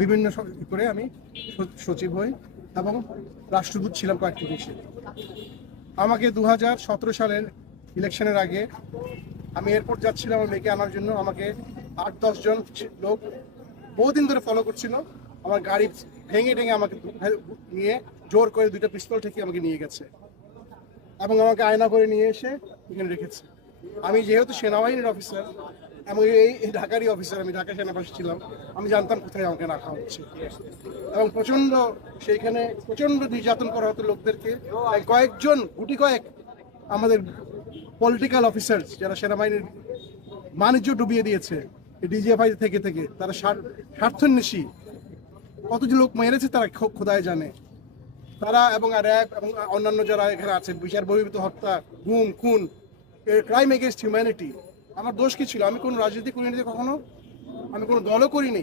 বিভিন্ন করে আমি সচিব হই এবং রাষ্ট্রদূত ছিলাম কয়েকটি দেশে। আমাকে 2017 সালের ইলেকশনের আগে আমি এয়ারপোর্ট যাচ্ছিলাম আমার মেয়েকে আনার জন্য। আমাকে 8-10 জন লোক বহুদিন ধরে ফলো করছিল। আমার গাড়ি ভেঙে আমাকে নিয়ে জোর করে 2টা পিস্তল ঠেকিয়ে আমাকে নিয়ে গেছে এবং আমাকে আয়না করে নিয়ে এসে এখানে রেখেছে। আমি যেহেতু সেনাবাহিনীর অফিসার এবং এই ঢাকারই অফিসার, আমি ঢাকা সেনাবাসী ছিলাম, আমি জানতাম কোথায় আমাকে রাখা হচ্ছে এবং সেইখানে প্রচণ্ড নির্যাতন করা হতো লোকদেরকে। কয়েকজন গুটি কয়েক আমাদের পলিটিক্যাল অফিসার যারা সেনাবাহিনীর বাণিজ্য ডুবিয়ে দিয়েছে ডিজিএফআই থেকে তারা স্বার্থন্বেষী কত যে লোক মেরেছে তারা খোদায় জানে। তারা এবং র্যাব এবং অন্যান্য যারা এখানে আছেন, বিচার বহির্ভূত হত্যা, গুম, খুন, ক্রাইম এগেনস্ট হিউম্যানিটি। আমার দোষ কি ছিল? আমি কোনো রাজনীতি করিনি কখনো, আমি কোনো দলও করিনি।